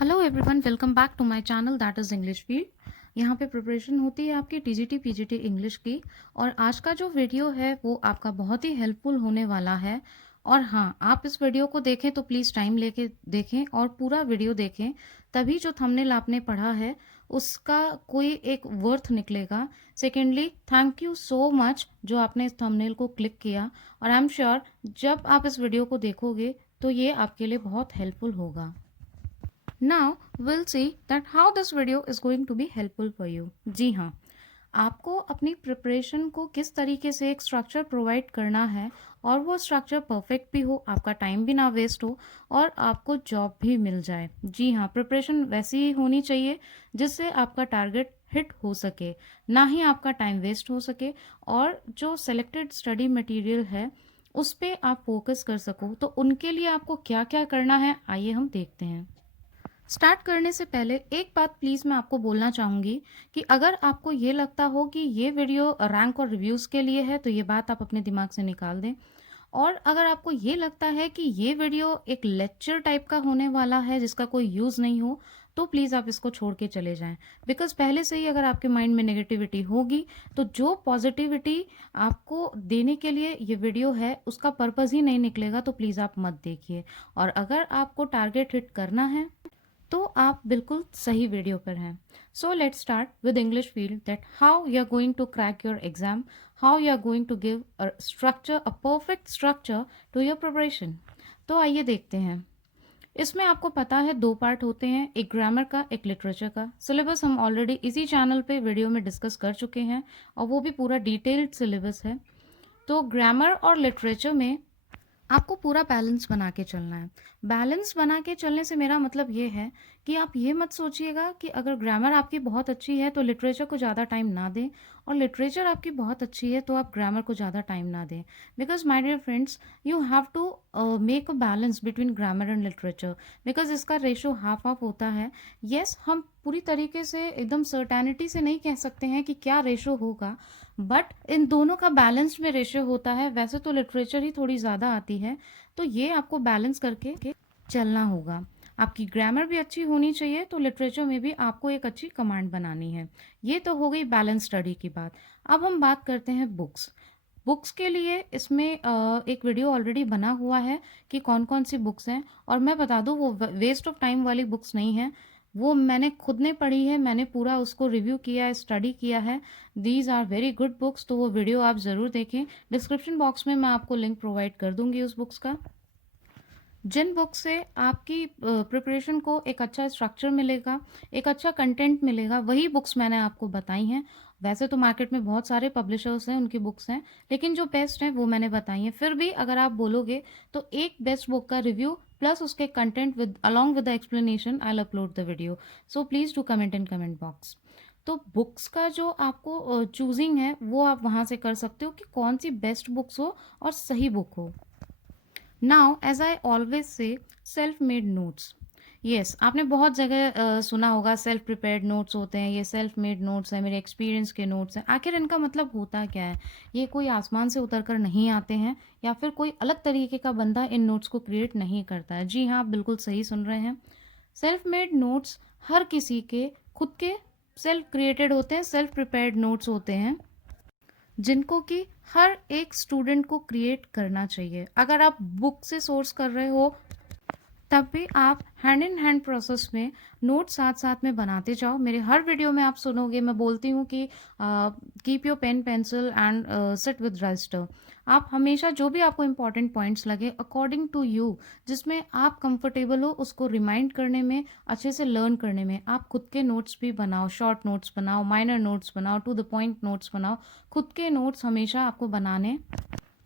Hello everyone, welcome back to my channel that is English field. यहाँ पे preparation होती है आपकी टीजीटी पीजीटी इंग्लिश की। और आज का जो वीडियो है वो आपका बहुत ही हेल्पफुल होने वाला है। और हाँ, आप इस वीडियो को देखें तो प्लीज़ टाइम लेके देखें और पूरा वीडियो देखें, तभी जो थंबनेल आपने पढ़ा है उसका कोई एक वर्थ निकलेगा। Secondly, thank you so much जो आपने इस थंबनेल को क्लिक किया। और आई एम श्योर जब आप इस वीडियो को देखोगे तो ये आपके लिए बहुत हेल्पफुल होगा। Now we'll see that how this video is going to be helpful for you. जी हाँ, आपको अपनी प्रिपरेशन को किस तरीके से एक स्ट्रक्चर प्रोवाइड करना है और वो स्ट्रक्चर परफेक्ट भी हो, आपका टाइम भी ना वेस्ट हो और आपको जॉब भी मिल जाए। जी हाँ, प्रिपरेशन वैसी ही होनी चाहिए जिससे आपका टारगेट हिट हो सके, ना ही आपका टाइम वेस्ट हो सके और जो सेलेक्टेड स्टडी मटेरियल है उस पे आप फोकस कर सको। तो उनके लिए आपको क्या क्या करना है, आइए हम देखते हैं। स्टार्ट करने से पहले एक बात प्लीज़ मैं आपको बोलना चाहूँगी कि अगर आपको ये लगता हो कि ये वीडियो रैंक और रिव्यूज़ के लिए है तो ये बात आप अपने दिमाग से निकाल दें। और अगर आपको ये लगता है कि ये वीडियो एक लेक्चर टाइप का होने वाला है जिसका कोई यूज़ नहीं हो, तो प्लीज़ आप इसको छोड़ के चले जाएं। बिकॉज़ पहले से ही अगर आपके माइंड में नेगेटिविटी होगी तो जो पॉजिटिविटी आपको देने के लिए ये वीडियो है उसका पर्पज़ ही नहीं निकलेगा, तो प्लीज़ आप मत देखिए। और अगर आपको टारगेट हिट करना है तो आप बिल्कुल सही वीडियो पर हैं। So let's start with English field that how you are going to crack your exam, how you are going to give a structure, a perfect structure to your preparation. तो आइए देखते हैं। इसमें आपको पता है दो पार्ट होते हैं, एक ग्रामर का, एक लिटरेचर का। सिलेबस हम ऑलरेडी इसी चैनल पे वीडियो में डिस्कस कर चुके हैं और वो भी पूरा डिटेल्ड सिलेबस है। तो ग्रामर और लिटरेचर में आपको पूरा बैलेंस बना के चलना है। बैलेंस बना के चलने से मेरा मतलब ये है कि आप ये मत सोचिएगा कि अगर ग्रामर आपकी बहुत अच्छी है तो लिटरेचर को ज़्यादा टाइम ना दें, और लिटरेचर आपकी बहुत अच्छी है तो आप ग्रामर को ज़्यादा टाइम ना दें। Because my dear friends, you have to make a balance between grammar and literature. Because इसका रेशो हाफ हाफ होता है। येस, हम पूरी तरीके से एकदम सर्टेनिटी से नहीं कह सकते हैं कि क्या रेशो होगा, बट इन दोनों का बैलेंस में रेशियो होता है। वैसे तो लिटरेचर ही थोड़ी ज़्यादा आती है, तो ये आपको बैलेंस करके चलना होगा। आपकी ग्रामर भी अच्छी होनी चाहिए तो लिटरेचर में भी आपको एक अच्छी कमांड बनानी है। ये तो हो गई बैलेंस स्टडी की बात। अब हम बात करते हैं बुक्स। बुक्स के लिए इसमें एक वीडियो ऑलरेडी बना हुआ है कि कौन कौन सी बुक्स हैं। और मैं बता दूं, वो वेस्ट ऑफ टाइम वाली बुक्स नहीं है। वो मैंने खुद ने पढ़ी है, मैंने पूरा उसको रिव्यू किया है, स्टडी किया है। These are very good books, तो वो वीडियो आप ज़रूर देखें। डिस्क्रिप्शन बॉक्स में मैं आपको लिंक प्रोवाइड कर दूंगी उस बुक्स का। जिन बुक से आपकी प्रिपरेशन को एक अच्छा स्ट्रक्चर मिलेगा, एक अच्छा कंटेंट मिलेगा, वही बुक्स मैंने आपको बताई हैं। वैसे तो मार्केट में बहुत सारे पब्लिशर्स हैं, उनकी बुक्स हैं, लेकिन जो बेस्ट हैं वो मैंने बताई हैं। फिर भी अगर आप बोलोगे तो एक बेस्ट बुक का रिव्यू प्लस उसके content with along with the explanation I will upload the video. So please do comment in comment box. तो बुक्स का जो आपको चूजिंग है वो आप वहाँ से कर सकते हो कि कौन सी बेस्ट बुक्स हो और सही बुक हो। Now as I always say, self made notes. Yes, आपने बहुत जगह सुना होगा सेल्फ प्रिपेयर्ड नोट्स होते हैं, ये सेल्फ मेड नोट्स हैं, मेरे एक्सपीरियंस के नोट्स हैं। आखिर इनका मतलब होता क्या है? ये कोई आसमान से उतर कर नहीं आते हैं या फिर कोई अलग तरीके का बंदा इन नोट्स को क्रिएट नहीं करता है। जी हाँ, आप बिल्कुल सही सुन रहे हैं। सेल्फ मेड नोट्स हर किसी के खुद के सेल्फ क्रिएटेड होते हैं, सेल्फ प्रिपेयर्ड नोट्स होते हैं जिनको कि हर एक स्टूडेंट को क्रिएट करना चाहिए। अगर आप बुक से सोर्स कर रहे हो तब भी आप हैंड इन हैंड प्रोसेस में नोट साथ साथ में बनाते जाओ। मेरे हर वीडियो में आप सुनोगे मैं बोलती हूँ कि keep your pen pencil and sit with register. आप हमेशा जो भी आपको इंपॉर्टेंट पॉइंट्स लगे अकॉर्डिंग टू यू, जिसमें आप कंफर्टेबल हो, उसको रिमाइंड करने में, अच्छे से लर्न करने में, आप खुद के नोट्स भी बनाओ। शॉर्ट नोट्स बनाओ, माइनर नोट्स बनाओ, टू द पॉइंट नोट्स बनाओ। खुद के नोट्स हमेशा आपको बनाने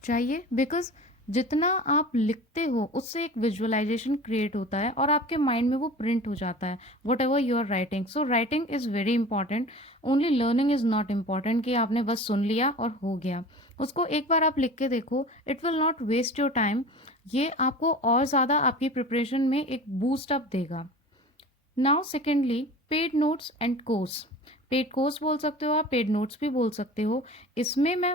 चाहिए। बिकॉज जितना आप लिखते हो उससे एक विजुअलाइजेशन क्रिएट होता है और आपके माइंड में वो प्रिंट हो जाता है, whatever you are writing. So writing is very important. Only learning is not important कि आपने बस सुन लिया और हो गया। उसको एक बार आप लिख के देखो, it will not waste your time. ये आपको और ज़्यादा आपकी प्रिपरेशन में एक बूस्ट अप देगा। Now secondly, paid notes and course. Paid course बोल सकते हो आप, पेड नोट्स भी बोल सकते हो। इसमें मैं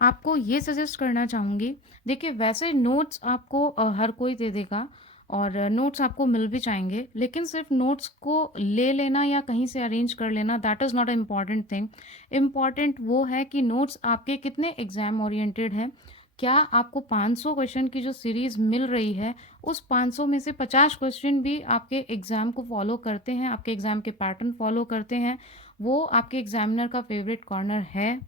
आपको ये सजेस्ट करना चाहूँगी, देखिए वैसे नोट्स आपको हर कोई दे देगा और नोट्स आपको मिल भी जाएंगे, लेकिन सिर्फ नोट्स को ले लेना या कहीं से अरेंज कर लेना that is not a important thing. Important वो है कि नोट्स आपके कितने एग्ज़ाम ओरिएंटेड हैं। क्या आपको 500 क्वेश्चन की जो सीरीज़ मिल रही है, उस 500 में से 50 क्वेश्चन भी आपके एग्ज़ाम को फॉलो करते हैं, आपके एग्ज़ाम के पैटर्न फॉलो करते हैं, वो आपके एग्जामिनर का फेवरेट कॉर्नर है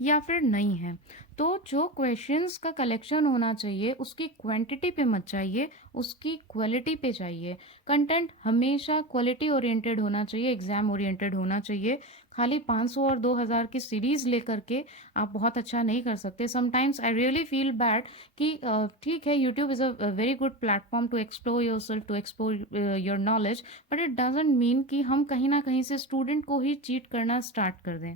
या फिर नहीं है। तो जो क्वेश्चंस का कलेक्शन होना चाहिए उसकी क्वांटिटी पे मत चाहिए, उसकी क्वालिटी पे चाहिए। कंटेंट हमेशा क्वालिटी ओरिएंटेड होना चाहिए, एग्जाम ओरिएंटेड होना चाहिए। खाली 500 और 2000 की सीरीज लेकर के आप बहुत अच्छा नहीं कर सकते। Sometimes I really feel bad कि ठीक है, YouTube is a very good platform to explore yourself, to explore your knowledge, but it doesn't mean कि हम कहीं ना कहीं से स्टूडेंट को ही चीट करना स्टार्ट कर दें।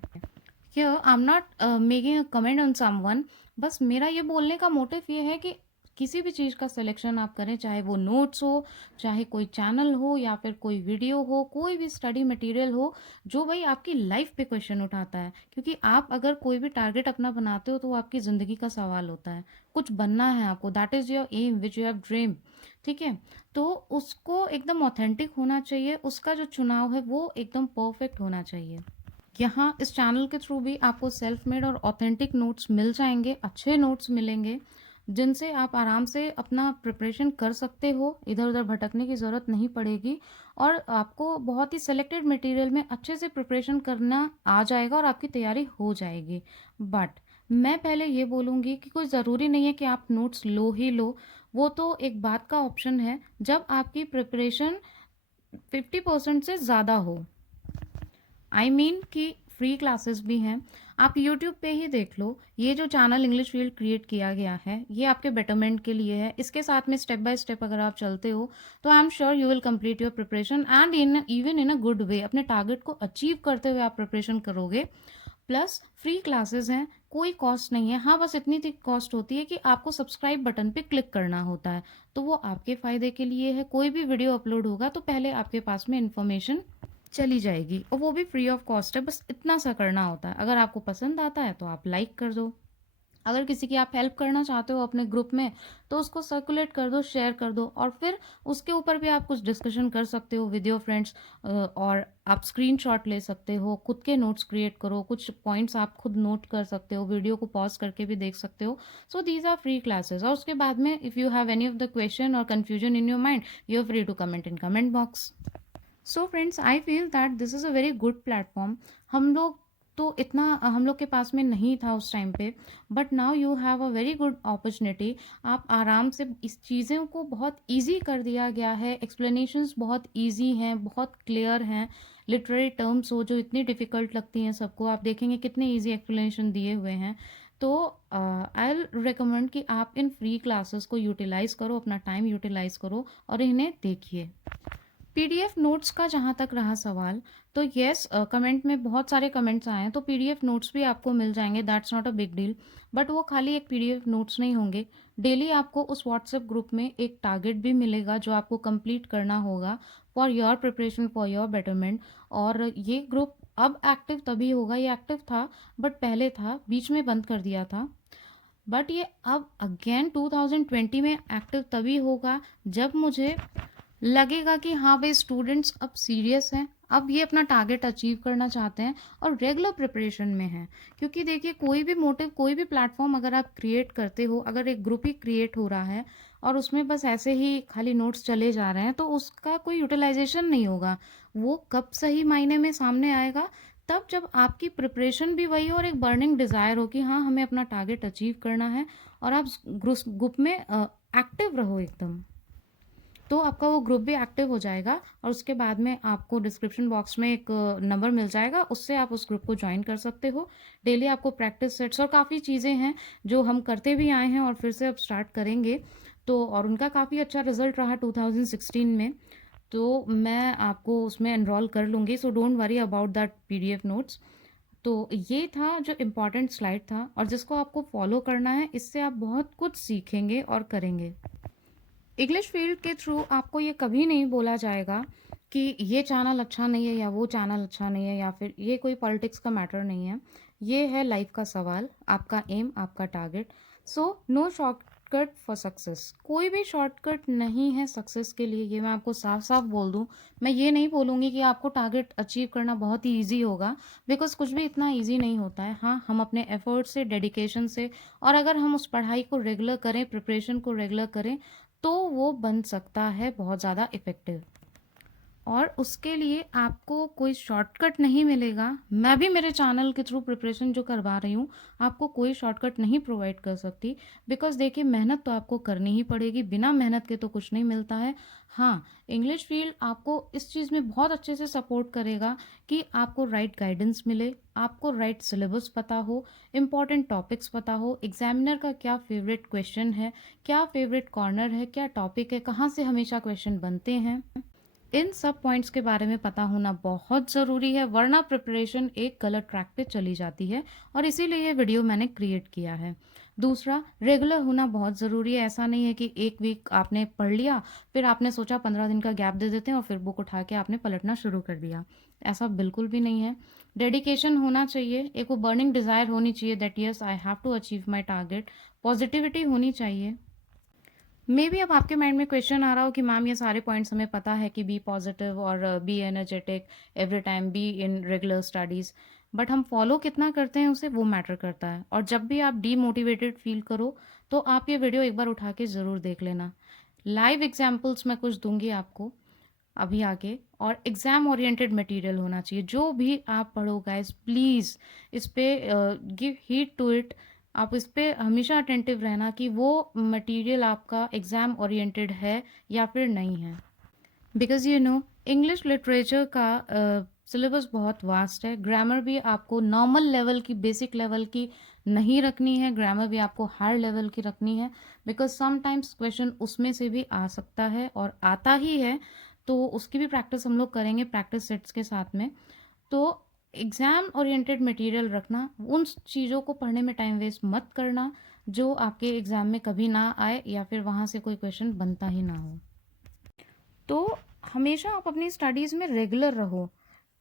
Here, I'm not making a comment on someone. बस मेरा ये बोलने का मोटिव ये है कि किसी भी चीज़ का सिलेक्शन आप करें, चाहे वो नोट्स हो, चाहे कोई चैनल हो या फिर कोई वीडियो हो, कोई भी स्टडी मटेरियल हो, जो भाई आपकी लाइफ पे क्वेश्चन उठाता है। क्योंकि आप अगर कोई भी टारगेट अपना बनाते हो तो वो आपकी ज़िंदगी का सवाल होता है। कुछ बनना है आपको, that is your aim which you have dream. ठीक है, तो उसको एकदम ऑथेंटिक होना चाहिए, उसका जो चुनाव है वो एकदम परफेक्ट होना चाहिए। यहाँ इस चैनल के थ्रू भी आपको सेल्फ मेड और ऑथेंटिक नोट्स मिल जाएंगे, अच्छे नोट्स मिलेंगे जिनसे आप आराम से अपना प्रिपरेशन कर सकते हो, इधर उधर भटकने की ज़रूरत नहीं पड़ेगी और आपको बहुत ही सेलेक्टेड मटेरियल में अच्छे से प्रिपरेशन करना आ जाएगा और आपकी तैयारी हो जाएगी। बट मैं पहले ये बोलूँगी कि कोई ज़रूरी नहीं है कि आप नोट्स लो ही लो, वो तो एक बात का ऑप्शन है जब आपकी प्रिपरेशन 50% से ज़्यादा हो। आई मीन कि फ्री क्लासेस भी हैं, आप यूट्यूब पे ही देख लो। ये जो चैनल इंग्लिश फील्ड क्रिएट किया गया है ये आपके बेटरमेंट के लिए है। इसके साथ में स्टेप बाय स्टेप अगर आप चलते हो तो I am sure you will complete your preparation and in even in a good way. अपने टारगेट को अचीव करते हुए आप प्रिपरेशन करोगे। प्लस फ्री क्लासेस हैं, कोई कॉस्ट नहीं है। हाँ, बस इतनी कॉस्ट होती है कि आपको सब्सक्राइब बटन पे क्लिक करना होता है, तो वो आपके फ़ायदे के लिए है। कोई भी वीडियो अपलोड होगा तो पहले आपके पास में इन्फॉर्मेशन चली जाएगी और वो भी फ्री ऑफ कॉस्ट है। बस इतना सा करना होता है। अगर आपको पसंद आता है तो आप लाइक कर दो। अगर किसी की आप हेल्प करना चाहते हो अपने ग्रुप में तो उसको सर्कुलेट कर दो, शेयर कर दो और फिर उसके ऊपर भी आप कुछ डिस्कशन कर सकते हो विद योर फ्रेंड्स। और आप स्क्रीनशॉट ले सकते हो, खुद के नोट्स क्रिएट करो, कुछ पॉइंट्स आप खुद नोट कर सकते हो, वीडियो को पॉज करके भी देख सकते हो। So these are free classes. और उसके बाद में if you have any of the question और confusion in your mind, you are free to comment in comment box. So friends, I feel that this is a very good platform. हम लोग तो इतना हम लोग के पास में नहीं था उस टाइम पे, but now you have a very good opportunity. आप आराम से इस चीज़ों को बहुत इजी कर दिया गया है। एक्सप्लेनेशंस बहुत इजी हैं, बहुत क्लियर हैं। लिटरेरी टर्म्स हो जो इतनी डिफ़िकल्ट लगती हैं सबको, आप देखेंगे कितने इजी एक्सप्लेनेशन दिए हुए हैं। तो आई रिकमेंड कि आप इन फ्री क्लासेस को यूटिलाइज़ करो, अपना टाइम यूटिलाइज़ करो और इन्हें देखिए। पीडीएफ नोट्स का जहाँ तक रहा सवाल, तो येस, कमेंट में बहुत सारे कमेंट्स आए हैं तो पीडीएफ नोट्स भी आपको मिल जाएंगे, that's not a big deal. But वो खाली एक पीडीएफ नोट्स नहीं होंगे। डेली आपको उस व्हाट्सएप ग्रुप में एक टारगेट भी मिलेगा जो आपको कंप्लीट करना होगा for your preparation, for your betterment. और ये ग्रुप अब एक्टिव तभी होगा, ये एक्टिव था बट पहले था, बीच में बंद कर दिया था। बट ये अब अगेन 2020 में एक्टिव तभी होगा जब मुझे लगेगा कि हाँ भाई, स्टूडेंट्स अब सीरियस हैं, अब ये अपना टारगेट अचीव करना चाहते हैं और रेगुलर प्रिपरेशन में हैं। क्योंकि देखिए, कोई भी मोटिव, कोई भी प्लेटफॉर्म अगर आप क्रिएट करते हो, अगर एक ग्रुप ही क्रिएट हो रहा है और उसमें बस ऐसे ही खाली नोट्स चले जा रहे हैं तो उसका कोई यूटिलाइजेशन नहीं होगा। वो कब सही मायने में सामने आएगा, तब जब आपकी प्रिपरेशन भी वही हो और एक बर्निंग डिज़ायर हो कि हाँ, हमें अपना टारगेट अचीव करना है और आप ग्रुप में एक्टिव रहो एकदम। तो आपका वो ग्रुप भी एक्टिव हो जाएगा और उसके बाद में आपको डिस्क्रिप्शन बॉक्स में एक नंबर मिल जाएगा, उससे आप उस ग्रुप को ज्वाइन कर सकते हो। डेली आपको प्रैक्टिस सेट्स और काफ़ी चीज़ें हैं जो हम करते भी आए हैं और फिर से अब स्टार्ट करेंगे। तो और उनका काफ़ी अच्छा रिजल्ट रहा 2016 में। तो मैं आपको उसमें एनरोल कर लूँगी, so don't worry about that PDF notes. तो ये था जो इम्पॉर्टेंट स्लाइड था और जिसको आपको फॉलो करना है, इससे आप बहुत कुछ सीखेंगे और करेंगे। इंग्लिश फील्ड के थ्रू आपको ये कभी नहीं बोला जाएगा कि ये चैनल अच्छा नहीं है या वो चैनल अच्छा नहीं है, या फिर ये कोई पॉलिटिक्स का मैटर नहीं है। ये है लाइफ का सवाल, आपका एम, आपका target. So no short shortcut for success. कोई भी शॉर्टकट नहीं है सक्सेस के लिए, ये मैं आपको साफ साफ बोल दूं। मैं ये नहीं बोलूँगी कि आपको टारगेट अचीव करना बहुत ही ईजी होगा, बिकॉज कुछ भी इतना ईजी नहीं होता है। हाँ, हम अपने एफर्ट से, डेडिकेशन से, और अगर हम उस पढ़ाई को रेगुलर करें, प्रिपरेशन को रेगुलर करें, तो वो बन सकता है बहुत ज़्यादा इफ़ेक्टिव। और उसके लिए आपको कोई शॉर्टकट नहीं मिलेगा। मैं भी मेरे चैनल के थ्रू प्रिपरेशन जो करवा रही हूँ, आपको कोई शॉर्टकट नहीं प्रोवाइड कर सकती, बिकॉज देखिए, मेहनत तो आपको करनी ही पड़ेगी। बिना मेहनत के तो कुछ नहीं मिलता है। हाँ, इंग्लिश फील्ड आपको इस चीज़ में बहुत अच्छे से सपोर्ट करेगा कि आपको राइट गाइडेंस मिले, आपको राइट सिलेबस पता हो, इम्पॉर्टेंट टॉपिक्स पता हो, एग्जामिनर का क्या फेवरेट क्वेश्चन है, क्या फेवरेट कॉर्नर है, क्या टॉपिक है, कहाँ से हमेशा क्वेश्चन बनते हैं। इन सब पॉइंट्स के बारे में पता होना बहुत ज़रूरी है, वरना प्रिपरेशन एक गलत ट्रैक पे चली जाती है, और इसीलिए ये वीडियो मैंने क्रिएट किया है। दूसरा, रेगुलर होना बहुत ज़रूरी है। ऐसा नहीं है कि एक वीक आपने पढ़ लिया, फिर आपने सोचा 15 दिन का गैप दे देते हैं और फिर बुक उठा के आपने पलटना शुरू कर दिया। ऐसा बिल्कुल भी नहीं है। डेडिकेशन होना चाहिए, एक वो बर्निंग डिज़ायर होनी चाहिए that yes I have to achieve my target. Positivity होनी चाहिए। मे बी अब आपके माइंड में क्वेश्चन आ रहा हो कि मैम ये सारे पॉइंट्स हमें पता है कि बी पॉजिटिव और be energetic every time, be in regular studies, but हम फॉलो कितना करते हैं उसे, वो मैटर करता है। और जब भी आप डीमोटिवेटेड फील करो, तो आप ये वीडियो एक बार उठा के ज़रूर देख लेना। लाइव एग्जाम्पल्स मैं कुछ दूंगी आपको अभी आगे, और एग्ज़ाम ओरिएंटेड मटेरियल होना चाहिए। जो भी आप पढ़ो गाइस, प्लीज़ इस पे गिव हीट टू इट। आप इस पे हमेशा अटेंटिव रहना कि वो मटेरियल आपका एग्ज़ाम ओरिएंटेड है या फिर नहीं है। बिकॉज इंग्लिश लिटरेचर का सिलेबस बहुत वास्ट है। ग्रामर भी आपको नॉर्मल लेवल की, बेसिक लेवल की नहीं रखनी है, ग्रामर भी आपको हायर लेवल की रखनी है, बिकॉज समटाइम्स क्वेश्चन उसमें से भी आ सकता है और आता ही है। तो उसकी भी प्रैक्टिस हम लोग करेंगे प्रैक्टिस सेट्स के साथ में। तो एग्ज़ाम ओरिएंटेड मटेरियल रखना, उन चीज़ों को पढ़ने में टाइम वेस्ट मत करना जो आपके एग्ज़ाम में कभी ना आए या फिर वहाँ से कोई क्वेश्चन बनता ही ना हो। तो हमेशा आप अपनी स्टडीज़ में रेगुलर रहो।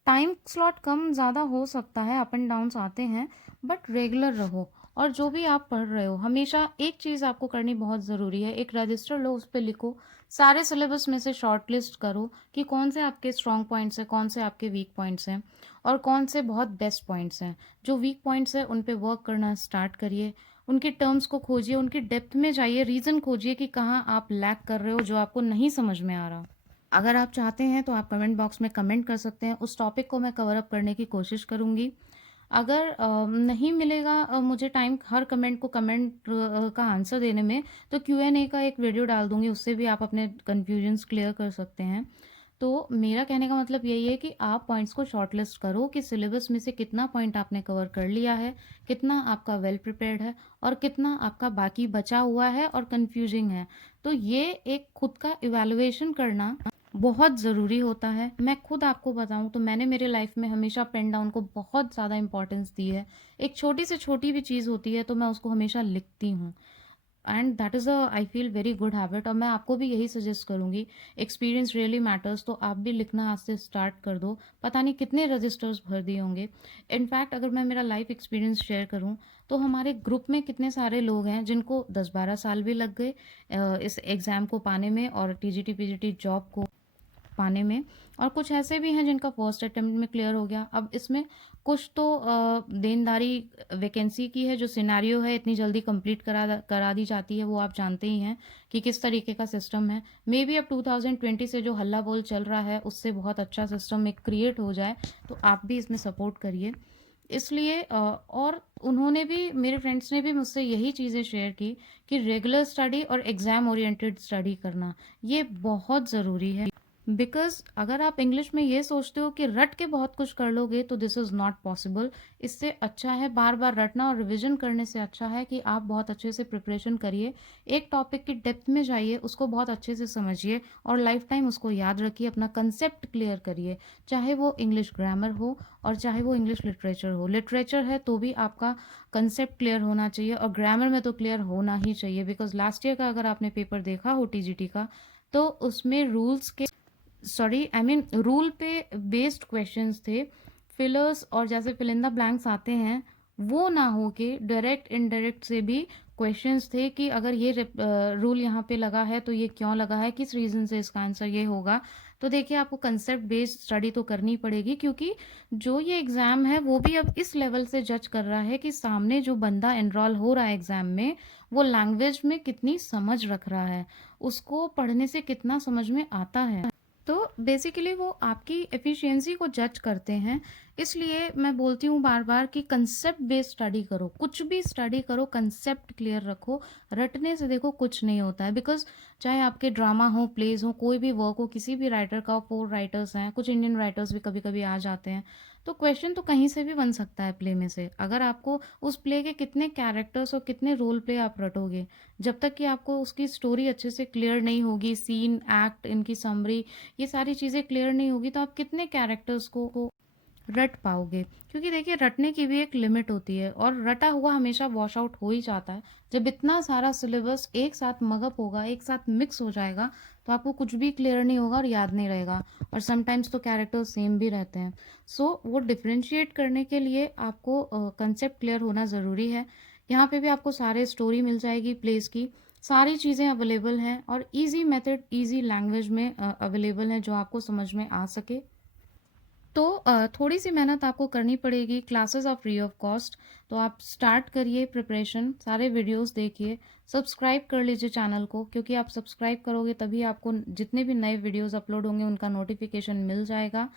टाइम स्लॉट कम ज़्यादा हो सकता है, अप एंड डाउन्स आते हैं, बट रेगुलर रहो। और जो भी आप पढ़ रहे हो, हमेशा एक चीज़ आपको करनी बहुत ज़रूरी है, एक रजिस्टर लो, उस पर लिखो, सारे सिलेबस में से शॉर्ट लिस्ट करो कि कौन से आपके स्ट्रॉन्ग पॉइंट्स हैं, कौन से आपके वीक पॉइंट्स हैं, और कौन से बहुत बेस्ट पॉइंट्स हैं। जो वीक पॉइंट्स हैं उन पे वर्क करना स्टार्ट करिए, उनके टर्म्स को खोजिए, उनकी डेप्थ में जाइए, रीज़न खोजिए कि कहाँ आप लैक कर रहे हो, जो आपको नहीं समझ में आ रहा। अगर आप चाहते हैं तो आप कमेंट बॉक्स में कमेंट कर सकते हैं, उस टॉपिक को मैं कवर अप करने की कोशिश करूँगी। अगर नहीं मिलेगा मुझे टाइम हर कमेंट को कमेंट का आंसर देने में, तो Q&A का एक वीडियो डाल दूँगी, उससे भी आप अपने कन्फ्यूजन्स क्लियर कर सकते हैं। तो मेरा कहने का मतलब यही है कि आप पॉइंट्स को शॉर्टलिस्ट करो कि सिलेबस में से कितना पॉइंट आपने कवर कर लिया है, कितना आपका वेल प्रिपेयर्ड है, और कितना आपका बाकी बचा हुआ है और कन्फ्यूजिंग है। तो ये एक खुद का इवैल्यूएशन करना बहुत ज़रूरी होता है। मैं खुद आपको बताऊँ तो मैंने मेरे लाइफ में हमेशा पेन डाउन को बहुत ज़्यादा इंपॉर्टेंस दी है। एक छोटी से छोटी भी चीज़ होती है तो मैं उसको हमेशा लिखती हूँ, and that is a I feel very good habit. और मैं आपको भी यही सजेस्ट करूँगी, एक्सपीरियंस रियली मैटर्स, तो आप भी लिखना आज से स्टार्ट कर दो। पता नहीं कितने रजिस्टर्स भर दिए होंगे। इनफैक्ट अगर मैं मेरा लाइफ एक्सपीरियंस शेयर करूँ, तो हमारे ग्रुप में कितने सारे लोग हैं जिनको 10-12 साल भी लग गए इस एग्ज़ाम को पाने में और TGT PGT जॉब को पाने में, और कुछ ऐसे भी हैं जिनका फर्स्ट अटेम्प्ट में क्लियर हो गया। अब इसमें कुछ तो देनदारी वैकेंसी की है, जो सिनेरियो है इतनी जल्दी कंप्लीट करा दी जाती है, वो आप जानते ही हैं कि किस तरीके का सिस्टम है। मे बी अब 2020 से जो हल्ला बोल चल रहा है उससे बहुत अच्छा सिस्टम एक क्रिएट हो जाए, तो आप भी इसमें सपोर्ट करिए। इसलिए और उन्होंने भी, मेरे फ्रेंड्स ने भी मुझसे यही चीज़ें शेयर की कि रेगुलर स्टडी और एग्ज़ाम ओरिएंटेड स्टडी करना ये बहुत ज़रूरी है। बिकॉज अगर आप इंग्लिश में ये सोचते हो कि रट के बहुत कुछ कर लोगे, तो दिस इज़ नॉट पॉसिबल। इससे अच्छा है बार बार रटना, और रिविजन करने से अच्छा है कि आप बहुत अच्छे से प्रिपरेशन करिए, एक टॉपिक की डेप्थ में जाइए, उसको बहुत अच्छे से समझिए और लाइफ टाइम उसको याद रखिए, अपना कंसेप्ट क्लियर करिए। चाहे वो इंग्लिश ग्रामर हो और चाहे वो इंग्लिश लिटरेचर हो। लिटरेचर है तो भी आपका कंसेप्ट क्लियर होना चाहिए, और ग्रामर में तो क्लियर होना ही चाहिए, बिकॉज लास्ट ईयर का अगर आपने पेपर देखा हो TGT का, तो उसमें रूल्स के, सॉरी आई मीन रूल पे बेस्ड क्वेश्चंस थे। फिलर्स और जैसे फिल इन द ब्लैंक्स आते हैं, वो ना हो के डायरेक्ट इनडायरेक्ट से भी क्वेश्चंस थे कि अगर ये रूल यहाँ पे लगा है तो ये क्यों लगा है, किस रीज़न से इसका आंसर ये होगा। तो देखिए आपको कंसेप्ट बेस्ड स्टडी तो करनी पड़ेगी, क्योंकि जो ये एग्ज़ाम है वो भी अब इस लेवल से जज कर रहा है कि सामने जो बंदा एनरोल हो रहा है एग्ज़ाम में, वो लैंग्वेज में कितनी समझ रख रहा है, उसको पढ़ने से कितना समझ में आता है। तो बेसिकली वो आपकी एफिशिएंसी को जज करते हैं। इसलिए मैं बोलती हूँ बार-बार कि कंसेप्ट बेस्ड स्टडी करो, कुछ भी स्टडी करो, कंसेप्ट क्लियर रखो। रटने से देखो कुछ नहीं होता है, बिकॉज़ चाहे आपके ड्रामा हो, प्लेज़ हो, कोई भी वर्क हो, किसी भी राइटर का, 4 राइटर्स हैं, कुछ इंडियन राइटर्स भी कभी-कभी आ जाते हैं। तो क्वेश्चन तो कहीं से भी बन सकता है प्ले में से। अगर आपको उस प्ले के कितने कैरेक्टर्स और कितने रोल प्ले आप रटोगे, जब तक कि आपको उसकी स्टोरी अच्छे से क्लियर नहीं होगी, सीन, एक्ट, इनकी समरी, ये सारी चीज़ें क्लियर नहीं होगी, तो आप कितने कैरेक्टर्स को रट पाओगे। क्योंकि देखिए रटने की भी एक लिमिट होती है, और रटा हुआ हमेशा वॉश आउट हो ही जाता है। जब इतना सारा सिलेबस एक साथ मगअप होगा, एक साथ मिक्स हो जाएगा, तो आपको कुछ भी क्लियर नहीं होगा और याद नहीं रहेगा। और समटाइम्स तो कैरेक्टर सेम भी रहते हैं। सो वो डिफ्रेंशिएट करने के लिए आपको कंसेप्ट क्लियर होना ज़रूरी है। यहाँ पे भी आपको सारे स्टोरी मिल जाएगी प्लेस की, सारी चीज़ें अवेलेबल हैं, और इजी मेथड, इजी लैंग्वेज में अवेलेबल है जो आपको समझ में आ सके। तो थोड़ी सी मेहनत आपको करनी पड़ेगी। Classes are free of cost. तो आप स्टार्ट करिए प्रिपरेशन, सारे वीडियोस देखिए, सब्सक्राइब कर लीजिए चैनल को, क्योंकि आप सब्सक्राइब करोगे तभी आपको जितने भी नए वीडियोस अपलोड होंगे उनका नोटिफिकेशन मिल जाएगा।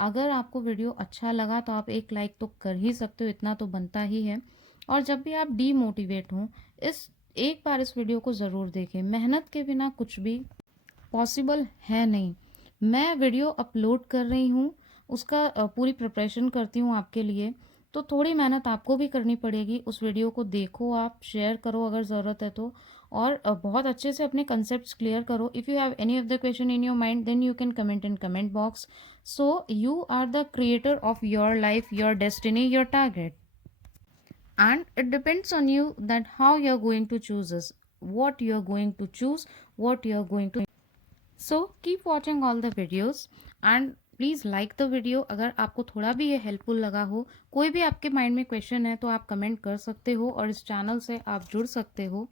अगर आपको वीडियो अच्छा लगा तो आप एक लाइक तो कर ही सकते हो, इतना तो बनता ही है। और जब भी आप डीमोटिवेट हों, इस एक बार इस वीडियो को ज़रूर देखें। मेहनत के बिना कुछ भी पॉसिबल है नहीं। मैं वीडियो अपलोड कर रही हूँ, उसका पूरी प्रिपरेशन करती हूँ आपके लिए, तो थोड़ी मेहनत आपको भी करनी पड़ेगी। उस वीडियो को देखो, आप शेयर करो अगर ज़रूरत है तो, और बहुत अच्छे से अपने कंसेप्ट्स क्लियर करो। If you have any of the question in your mind, then you can comment in comment box. So you are the creator of your life, your destiny, your target, and it depends on you that how you're going to choose this, what you're going to choose, what you're going to. So keep watching all the videos and please like the video. अगर आपको थोड़ा भी ये helpful लगा हो, कोई भी आपके माइंड में क्वेश्चन है तो आप कमेंट कर सकते हो, और इस चैनल से आप जुड़ सकते हो।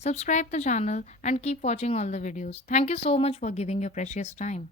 Subscribe the channel and keep watching all the videos. Thank you so much for giving your precious time.